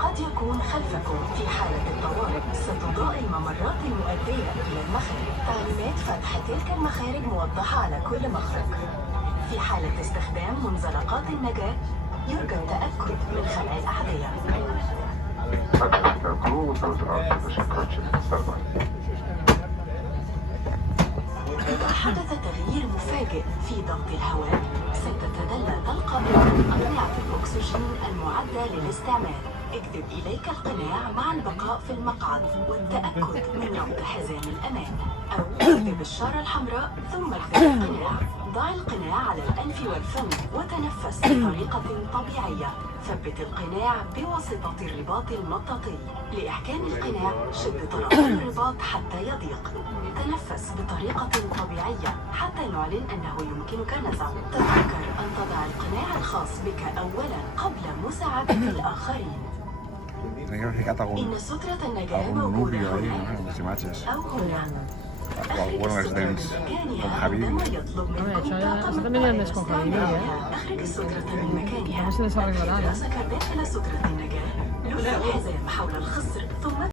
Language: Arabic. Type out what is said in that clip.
قد يكون خلفكم. في حالة الطوارئ ستضاء الممرات المؤدية إلى المخارج. تعليمات فتح تلك المخارج موضحة على كل مخرج. في حالة استخدام منزلقات النجاة يرجى التأكد من خلع الأحذية. إذا حدث تغيير مفاجئ في ضغط الهواء ستتدلى تلقائيا أقنعة الأكسجين المعدة للاستعمال. اجذب إليك القناع مع البقاء في المقعد والتأكد من ربط حزام الأمان، أو اجذب الشارة الحمراء ثم اجذب القناع. ضع القناع على الأنف والفم وتنفس بطريقة طبيعية. ثبت القناع بواسطة الرباط المطاطي. لإحكام القناع شد طرف الرباط حتى يضيق. تنفس بطريقة طبيعية حتى نعلن أنه يمكنك نزعه. تذكر أن تضع القناع الخاص بك أولا قبل مساعدة الآخرين. إن سترة النجاة موجودة هنا أو هنا. أخرج السترة من مكانها عندما يطلب منكم طاقم النجاة. أخرج السترة من مكانها. أدخل رأسك داخل سترة النجاة. لف الحزام حول الخصر ثم